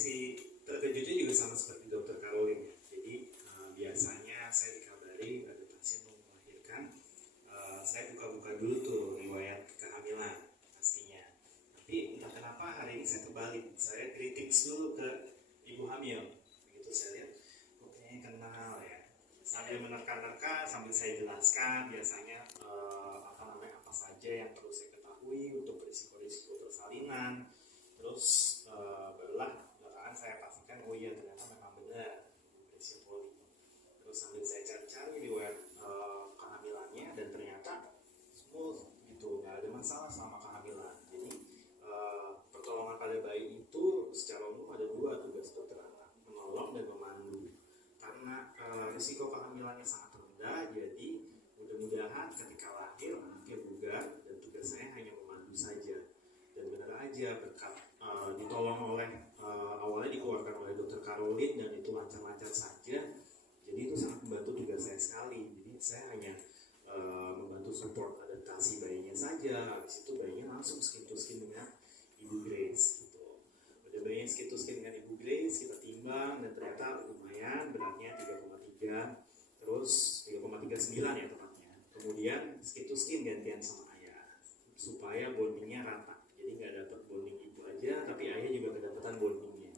sisi terkejutnya juga sama seperti dokter Caroline ya. Jadi biasanya saya dikabari ada pasien mau melahirkan, saya buka-buka dulu tuh riwayat kehamilan pastinya. Tapi entah kenapa hari ini saya kebalik, saya kritik dulu ke ibu hamil. Begitu saya lihat, kok kayaknya kenal ya. Sambil menerka-nerka, sambil saya jelaskan biasanya apa saja yang perlu saya ketahui untuk risiko-risiko persalinan. Terus barulah belakangan saya pastikan, oh iya ternyata memang benar berisiko poli. Terus sambil saya cari-cari riwayat kehamilannya dan ternyata smooth gitu, nggak ada masalah selama kehamilan. Jadi pertolongan pada bayi itu secara umum ada dua tugas dokter anak, menolong dan memandu. Karena risiko kehamilannya sangat rendah, jadi mudah-mudahan ketika lahir anaknya bugar dan tugas saya hanya memandu saja. Dan benar aja berkat ditolong oleh awalnya dikeluarkan oleh dokter Caroline dan itu lancar-lancar saja. Jadi itu sangat membantu tugas saya sekali. Jadi saya hanya membantu support adaptasi bayinya saja. Habis itu bayinya langsung skin to skin dengan Ibu Grace gitu. Udah bayinya skin to skin dengan Ibu Grace, kita timbang dan ternyata lumayan, beratnya 3,3, terus 3,39 ya tepatnya. Kemudian skin to skin gantian sama ayah supaya bondingnya rata. Jadi nggak dapat bonding ibu aja, tapi ayah juga kedapatan bondingnya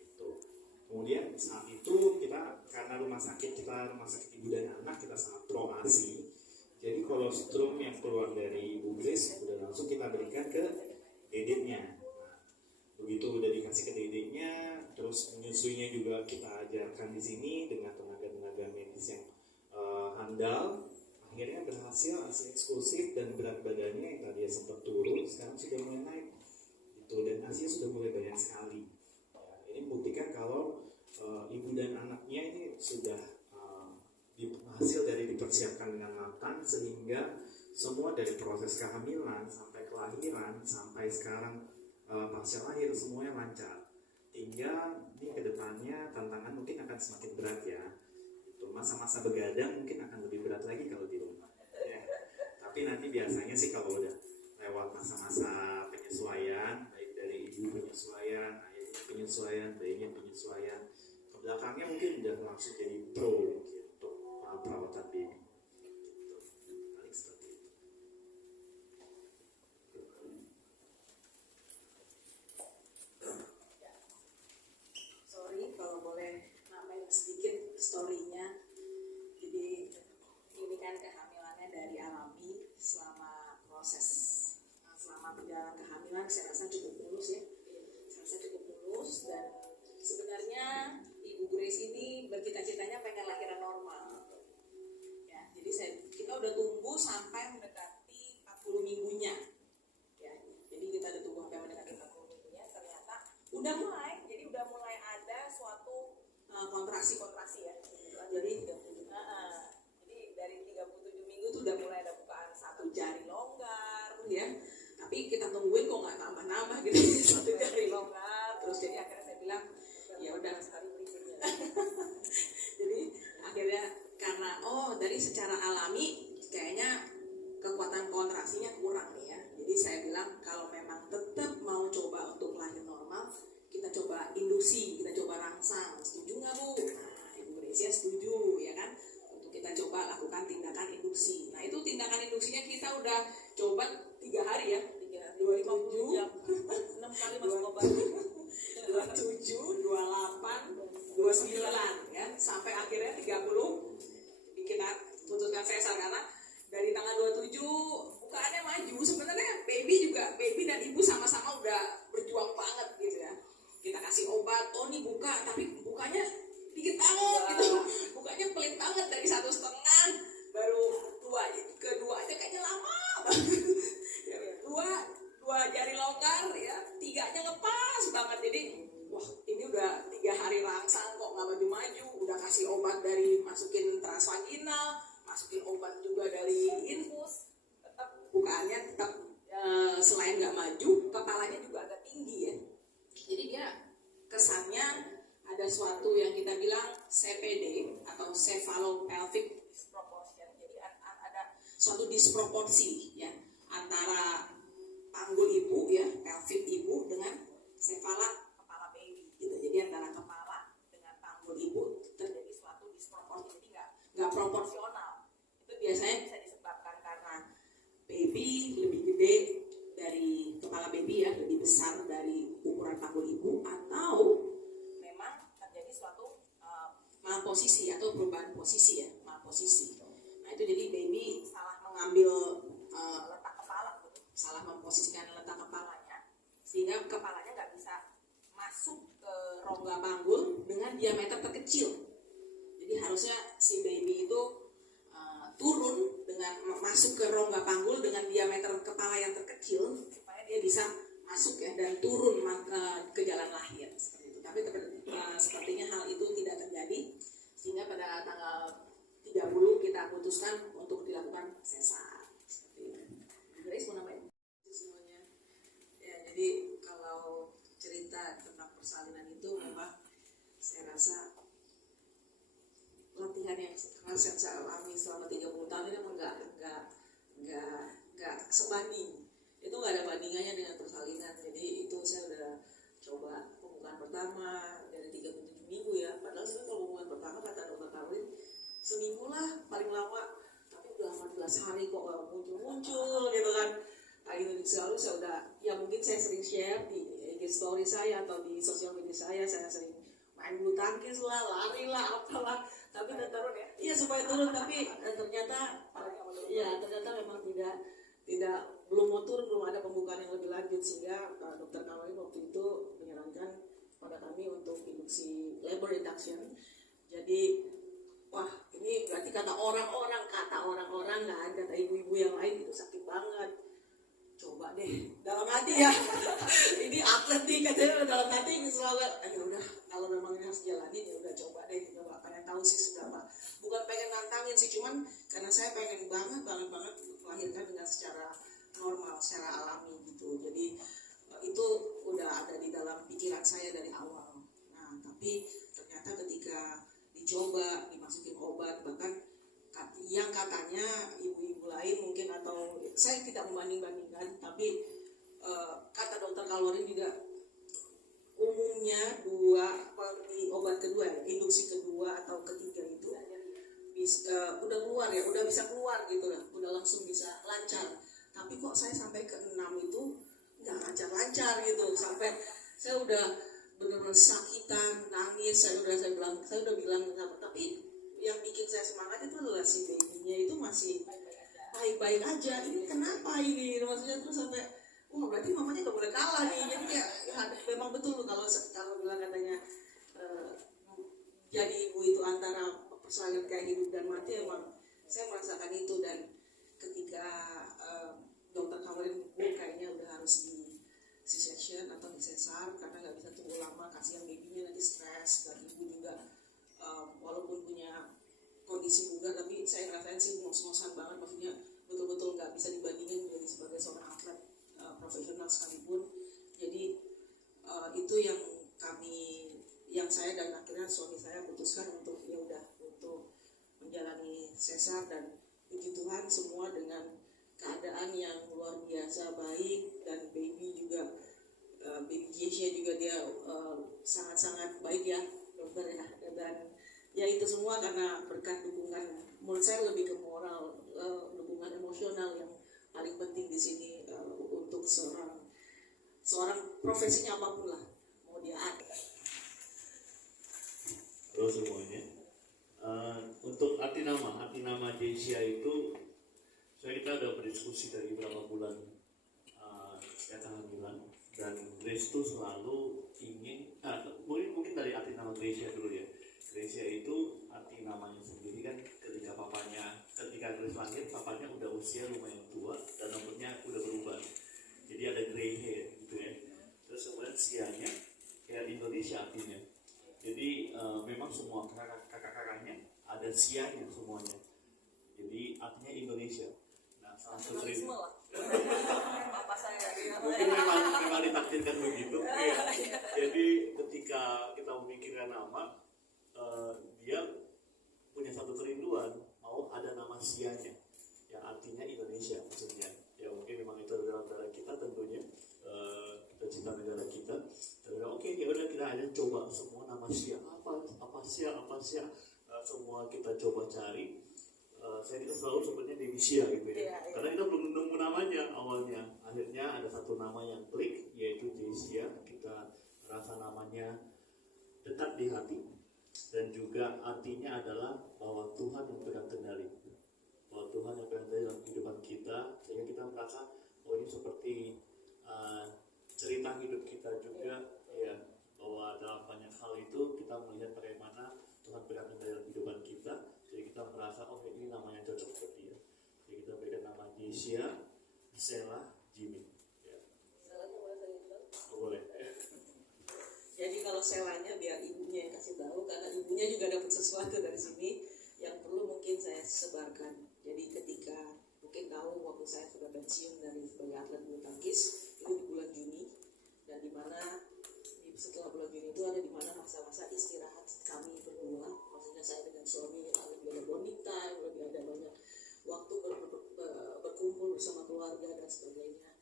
gitu. Kemudian saat itu kita, karena rumah sakit ibu dan anak, kita sangat pro ASI. Jadi kolostrum yang keluar dari Ibu Grace udah langsung kita berikan ke dedeknya. Nah, begitu udah dikasih ke dedeknya, terus menyusuinya juga kita ajarkan di sini dengan tenaga-tenaga medis yang handal. Akhirnya berhasil ASI eksklusif dan berat badannya yang tadi sempat turun sekarang sudah mulai naik gitu, dan ASI sudah mulai banyak sekali. Ya, ini buktikan kalau ibu dan anaknya ini sudah hasil dari dipersiapkan dengan matang, sehingga semua dari proses kehamilan sampai kelahiran sampai sekarang pasca lahir semuanya lancar. Tinggal ini kedepannya tantangan mungkin akan semakin berat ya. Masa-masa begadang mungkin akan lebih berat lagi kalau di rumah ya. Tapi nanti biasanya sih kalau udah lewat masa-masa penyesuaian, baik dari ibu penyesuaian, ayahnya penyesuaian, bayinya penyesuaian, ke belakangnya mungkin udah langsung jadi pro gitu, perawatan baby gitu. Paling seperti itu. Sorry kalau boleh nambahin sedikit story-nya. Jadi ini kan kehamilannya dari alami, selama perjalanan kehamilan saya rasa cukup mulus ya. Saya rasa cukup mulus, dan sebenarnya Ibu Grace ini bercita-citanya pengen lahiran normal. Ya, jadi kita udah tunggu sampai mendekati 40 minggunya. Ya, jadi kita udah tunggu sampai mendekati 40 minggunya, ternyata udah mulai ada suatu kontraksi ya. Jadi dari 37 minggu tuh udah mulai ada bukaan satu jari longgar ya. Tapi kita tungguin kok nggak nambah gitu satu jari longgar. Terus jadi akhirnya saya bilang ya udah sekali berikutnya. Jadi akhirnya karena dari secara alami kayaknya kekuatan kontraksinya kurang nih ya. Jadi saya bilang kalau memang tetap mau coba untuk lahir normal, kita coba induksi, kita coba rangsang. Setuju nggak Bu? Nah, Ibu Gracia setuju ya kan? Untuk kita coba lakukan tindakan induksi. Nah itu tindakan induksinya kita udah coba 3 hari ya. 27 jam 6 kali masuk obat. 27, 28, 29 ya. Sampai akhirnya 30 kita putuskan sesar karena dari tanggal 27 bukaannya maju. Sebenarnya baby dan ibu sama-sama udah berjuang banget gitu ya. Kita kasih obat, nih buka, tapi bukanya dikit banget gitu. Bukanya pelit banget dari 1,5, baru 2, kedua aja kayaknya lama banget. Dua jari longgar ya, 3-nya ngepas banget. Jadi wah ini udah 3 hari rangsang kok nggak maju-maju. Udah kasih obat dari masukin transvaginal, masukin obat juga dari infus, tetap bukaannya tetap selain nggak maju, kepalanya juga agak tinggi ya. Jadi dia kesannya ada suatu yang kita bilang CPD atau cephalopelvic disproportion. Jadi ada suatu disproporsi ya antara panggul ibu ya, pelvic ibu dengan cephala kepala baby gitu. nggak proporsional. Itu biasanya bisa disebabkan karena baby lebih gede dari kepala baby ya, lebih besar dari ukuran panggul ibu, atau memang terjadi suatu malposisi atau perubahan posisi ya, malposisi. Nah itu jadi baby salah mengambil letak kepala, salah memposisikan letak kepalanya, sehingga kepalanya nggak bisa masuk ke rongga panggul dengan diameter terkecil. Jadi harusnya si baby itu turun dengan masuk ke rongga panggul dengan diameter kepala yang terkecil supaya dia bisa masuk ya dan turun ke jalan lahir seperti itu. Tapi sepertinya hal itu tidak terjadi, sehingga pada tanggal 30 kita putuskan untuk dilakukan sesar seperti itu. Grace mau nambahin semuanya ya. Jadi kalau cerita tentang persalinan itu memang saya rasa latihan yang saya alami selama 30 tahun ini memang nggak sebanding. Itu nggak ada bandingannya dengan persalinan. Jadi itu saya udah coba pembukaan pertama dari 37 minggu ya. Padahal sebenarnya kalau pembukaan pertama kata dokter Karolin seminggu lah paling lama, tapi udah 14 hari kok muncul gitu kan. Nah itu selalu saya udah, ya mungkin saya sering share di IG story saya atau di sosial media saya sering main bulu tangkis lah, lari lah, apalah, tapi udah turun ya. Iya supaya turun, tapi ternyata memang tidak belum mau turun, belum ada pembukaan yang lebih lanjut, sehingga dokter Karolin waktu itu menyarankan pada kami untuk induksi labor induction. Jadi wah ini berarti kata orang-orang kan, kata ibu-ibu yang lain itu sakit banget. Coba deh dalam hati ya. Ini atlet nih katanya dalam hati selalu ya udah kalau memang ini harus jalani ya udah coba deh, kita gak pengen tahu sih seberapa, bukan pengen nantangin sih, cuman karena saya pengen banget melahirkan dengan secara normal, secara alami gitu. Jadi itu udah ada di dalam pikiran saya dari awal. Nah tapi ternyata ketika dicoba dimasukin obat, bahkan yang katanya ibu-ibu lain mungkin, atau saya tidak membanding-bandingkan, tapi kata dokter Karolin juga umumnya di obat kedua ya, induksi kedua atau ketiga itu udah keluar ya, udah bisa keluar gitu lah, udah langsung bisa lancar. Tapi kok saya sampai ke 6 itu nggak lancar-lancar gitu, sampai saya udah benar-benar sakitan, nangis, saya udah bilang tapi yang bikin saya semangat itu adalah si babynya itu masih baik-baik aja. Ini kenapa ini? Maksudnya terus sampai wah berarti mamanya gak boleh kalah nih. Jadi kayak ya, memang betul kalau bilang katanya jadi ibu itu antara persalinan kayak hidup dan mati. Emang saya merasakan itu, dan ketika dokter Karolin kayaknya udah harus di C-section atau di sesar karena nggak bisa tunggu lama, kasihan babynya nanti stres, dan ibu juga walaupun punya kondisi muda, tapi saya ngerasain sih ngos-ngosan banget, maksudnya betul-betul nggak bisa dibandingin menjadi sebagai seorang atlet profesional sekalipun. Jadi itu yang saya dan akhirnya suami saya putuskan untuk ya udah untuk menjalani sesar, dan puji Tuhan semua dengan keadaan yang luar biasa baik, dan baby juga baby Jessia juga dia sangat-sangat baik ya dokter ya, dan ya itu semua karena berkat dukungan, menurut saya lebih ke moral, dukungan emosional yang paling penting di sini untuk seorang profesinya apapun lah, mau dia ada. Halo semuanya. Untuk arti nama Jessia itu kita udah berdiskusi dari beberapa bulan kehamilan, dan Grace itu selalu ingin mungkin dari arti nama Jessia dulu ya. Grace itu arti namanya sendiri kan ketika Grace lahir, papanya udah usia lumayan tua dan rambutnya udah berubah, jadi ada gray hair gitu ya. Terus kemudian sianya kayak Indonesia artinya, jadi memang semua kakak-kakaknya ada sianya semuanya, jadi artinya Indonesia. Nah salah satu Apa saya mungkin memang ditakdirkan begitu ya. Jadi ketika kita memikirkan nama, dia punya satu kerinduan mau ada nama sianya yang artinya Indonesia maksudnya. Ya mungkin memang itu adalah negara kita tentunya, kita cinta negara kita. Dan oke, ya udah kita hanya coba semua nama sia apa sia semua kita coba cari, saya kita selalu sebenarnya di Misia gitu ya. Iya. Karena kita belum nemu namanya awalnya. Akhirnya ada satu nama yang klik, yaitu Misia. Kita rasa namanya dekat di hati, dan juga artinya adalah bahwa Tuhan yang pegang kendali. Bahwa Tuhan yang pegang kendali dalam kehidupan kita, sehingga kita merasa oh ini seperti cerita hidup kita juga, ya, bahwa dalam banyak hal itu kita melihat bagaimana Tuhan pegang kendali dalam kehidupan kita. Jadi kita merasa oh ini namanya cocok buat dia. Jadi kita berikan nama Nisha, Sela, Jimmy. Ya. Oh, boleh. Jadi kalau selanya biar ibunya yang kasih tahu, karena ibunya juga dapat sesuatu dari sini yang perlu mungkin saya sebarkan. Jadi ketika mungkin tahu waktu saya sudah pensiun dari sebagai atlet bulu tangkis itu di bulan Juni, dan dimana setelah bulan Juni itu ada dimana masa-masa istirahat kami berdua, maksudnya saya dengan suami lebih ada bonding time, lebih ada banyak waktu berkumpul bersama keluarga dan sebagainya.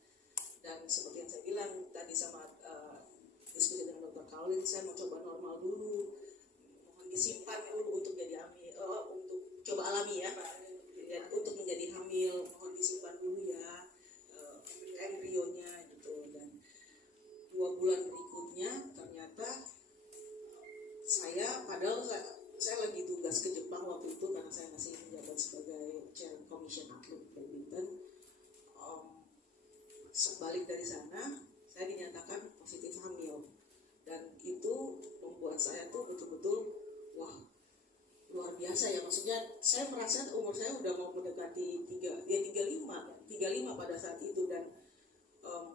Dan seperti yang saya bilang tadi sama diskusi dengan Dr. Kaulin, saya mau coba normal dulu, mohon disimpan dulu untuk jadi hamil, untuk coba alami ya Pak, dan untuk menjadi hamil mohon disimpan dulu ya embrionya gitu. Dan 2 bulan berikutnya ternyata padahal saya lagi tugas ke Jepang waktu itu karena saya masih menjabat sebagai chair commission atlet badminton. Sebalik dari sana saya dinyatakan positif hamil, dan itu membuat saya tuh betul-betul wah luar biasa ya, maksudnya saya merasa umur saya udah mau mendekati 35 pada saat itu, dan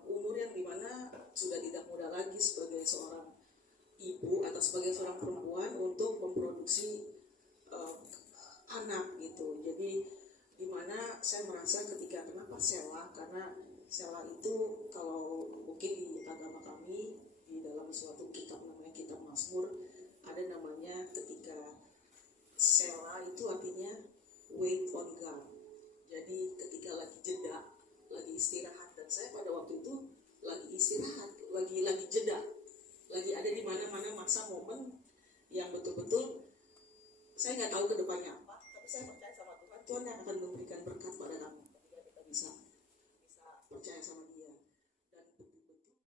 umur yang dimana sudah tidak muda lagi sebagai seorang ibu atau sebagai seorang perempuan untuk memproduksi anak gitu. Jadi dimana saya merasa ketika kenapa Sela, karena Sela itu kalau mungkin di agama kami di dalam suatu kitab namanya kitab Mazmur ada namanya ketika Sela itu artinya wait on God. Jadi ketika lagi jeda, lagi istirahat, dan saya pada waktu itu lagi istirahat, lagi jeda, lagi ada di mana-mana masa momen yang betul-betul saya nggak tahu ke depannya apa, tapi saya percaya sama Tuhan yang akan memberikan berkat pada kamu ketika kita bisa percaya sama